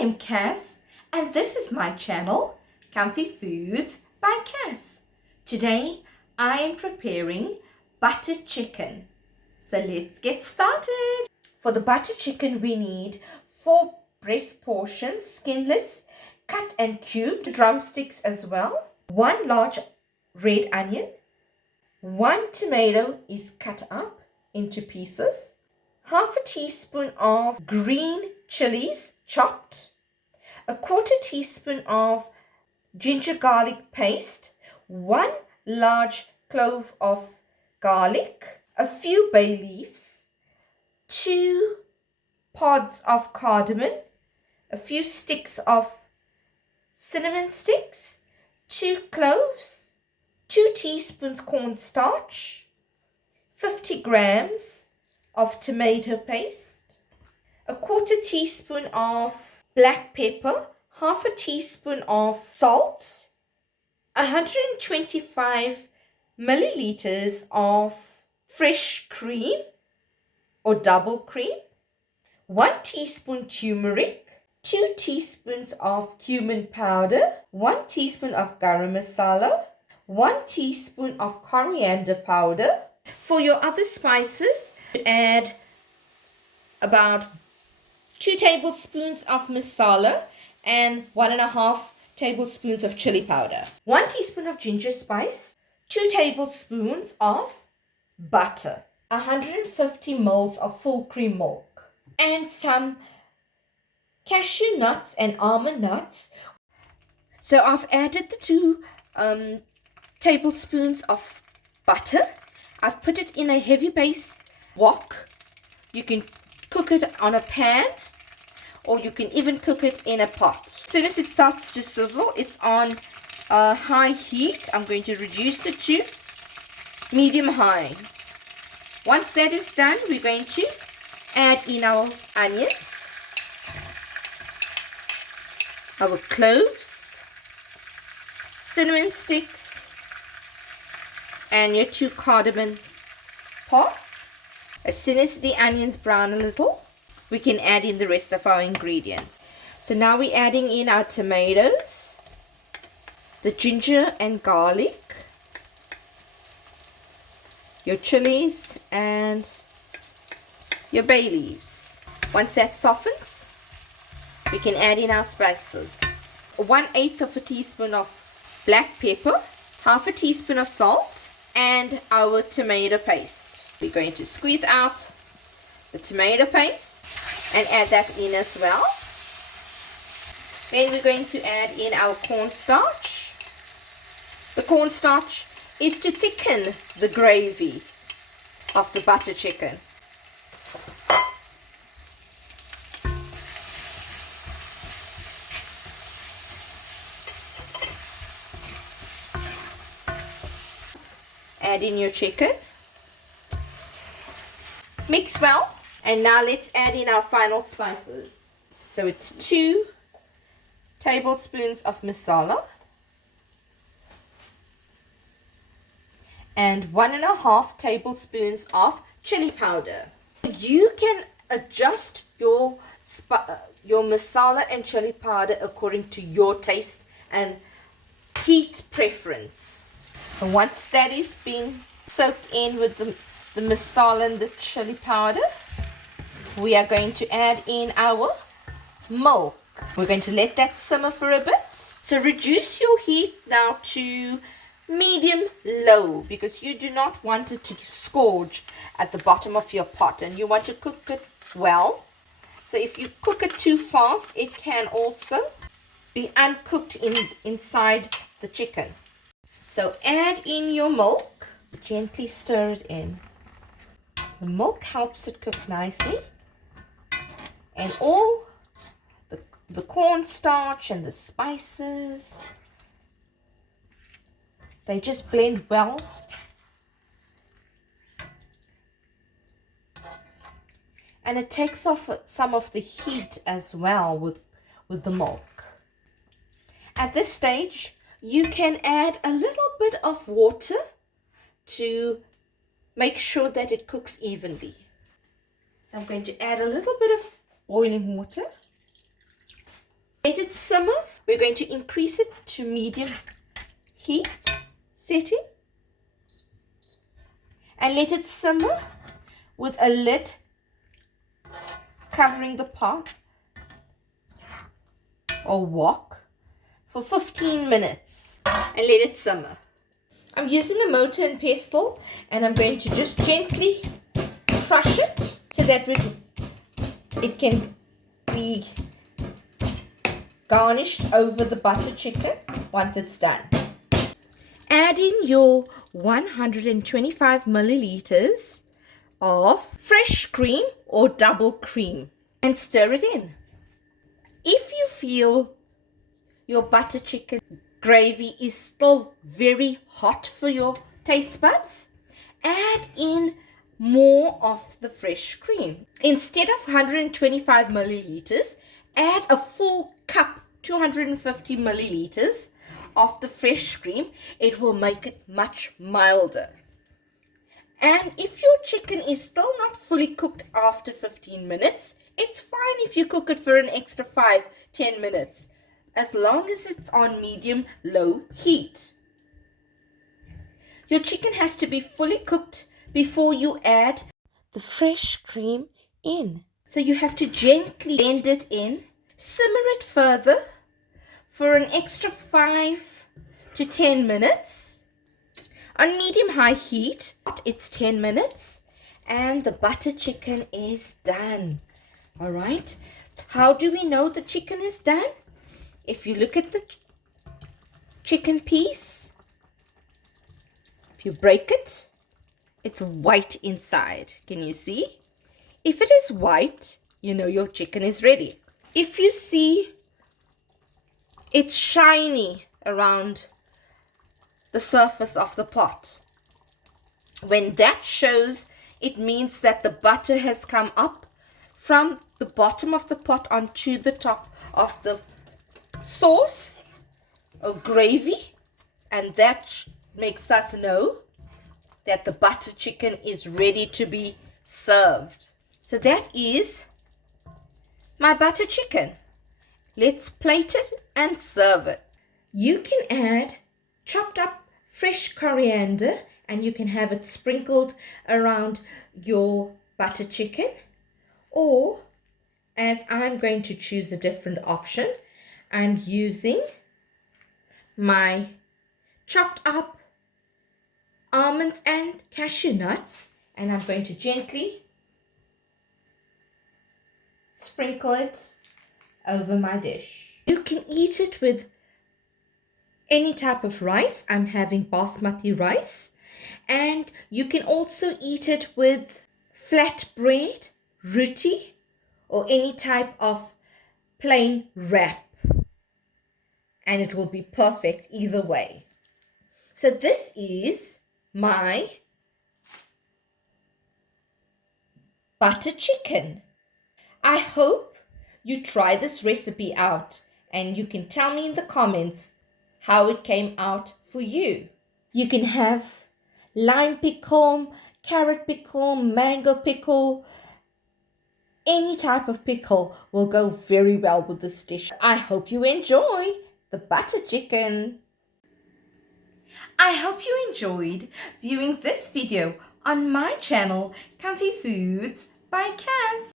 am Cass, and this is my channel, Comfy Foods by Cass. Today, I am preparing butter chicken. So let's get started. For the butter chicken, we need 4 breast portions, skinless, cut and cubed, drumsticks as well, 1 large red onion, 1 tomato is cut up into pieces, half a teaspoon of green chilies chopped, a 1/4 teaspoon of ginger garlic paste, 1 large clove of garlic, a few bay leaves, 2 pods of cardamom, a few sticks of cinnamon sticks, 2 cloves, 2 teaspoons cornstarch, 50 grams of tomato paste, a 1/4 teaspoon of black pepper, half a teaspoon of salt, 125 milliliters of fresh cream or double cream, 1 teaspoon turmeric, 2 teaspoons of cumin powder, 1 teaspoon of garam masala, 1 teaspoon of coriander powder. For your other spices, add about 2 tablespoons of masala and 1.5 tablespoons of chili powder, 1 teaspoon of ginger spice, 2 tablespoons of butter, 150 ml of full cream milk, and some cashew nuts and almond nuts. So I've added the 2 tablespoons of butter. I've put it in a heavy base wok. You can cook it on a pan, or you can even cook it in a pot. As soon as it starts to sizzle, it's on high heat. I'm going to reduce it to medium-high. Once that is done, we're going to add in our onions, our cloves, cinnamon sticks, and your 2 cardamom pods. As soon as the onions brown a little, we can add in the rest of our ingredients. So now we're adding in our tomatoes, the ginger and garlic, your chilies, and your bay leaves. Once that softens, we can add in our spices. 1/8 of a teaspoon of black pepper, half a teaspoon of salt, and our tomato paste. We're going to squeeze out the tomato paste and add that in as well. Then we're going to add in our cornstarch. The cornstarch is to thicken the gravy of the butter chicken. Add in your chicken. Mix well. And now let's add in our final spices. So it's 2 tablespoons of masala and 1.5 tablespoons of chili powder. You can adjust your masala and chili powder according to your taste and heat preference. And once that is being soaked in with the masala and the chili powder, we are going to add in our milk. We're going to let that simmer for a bit. So reduce your heat now to medium-low, because you do not want it to scorch at the bottom of your pot, and you want to cook it well. So if you cook it too fast, it can also be uncooked inside the chicken. So add in your milk. Gently stir it in. The milk helps it cook nicely. And all the cornstarch and the spices, they just blend well. And it takes off some of the heat as well with the milk. At this stage, you can add a little bit of water to make sure that it cooks evenly. So I'm going to add a little bit of boiling water. Let it simmer. We're going to increase it to medium heat setting and let it simmer with a lid covering the pot or wok for 15 minutes and let it simmer. I'm using a mortar and pestle and I'm going to just gently crush it so that it can be garnished over the butter chicken once it's done. Add in your 125 milliliters of fresh cream or double cream and stir it in. If you feel your butter chicken gravy is still very hot for your taste buds, add in more of the fresh cream. Instead of 125 milliliters, add a full cup, 250 milliliters of the fresh cream. It will make it much milder. And if your chicken is still not fully cooked after 15 minutes, it's fine if you cook it for an extra 5-10 minutes, as long as it's on medium-low heat. Your chicken has to be fully cooked before you add the fresh cream in. So you have to gently blend it in, simmer it further for an extra 5 to 10 minutes. On medium-high heat, it's 10 minutes and the butter chicken is done. All right. How do we know the chicken is done? If you look at the chicken piece, if you break it, it's white inside. Can you see? If it is white, you know your chicken is ready. If you see it's shiny around the surface of the pot, when that shows, it means that the butter has come up from the bottom of the pot onto the top of the sauce or gravy, and that makes us know that the butter chicken is ready to be served. So that is my butter chicken. Let's plate it and serve it. You can add chopped up fresh coriander and you can have it sprinkled around your butter chicken, or as I'm going to choose a different option, I'm using my chopped up almonds and cashew nuts and I'm going to gently sprinkle it over my dish. You can eat it with any type of rice. I'm having basmati rice, and you can also eat it with flat bread, roti, or any type of plain wrap, and it will be perfect either way. So this is my butter chicken. I hope you try this recipe out and you can tell me in the comments how it came out for you. You can have lime pickle, carrot pickle, mango pickle. Any type of pickle will go very well with this dish. I hope you enjoy the butter chicken. I hope you enjoyed viewing this video on my channel, Comfy Foods by Cass.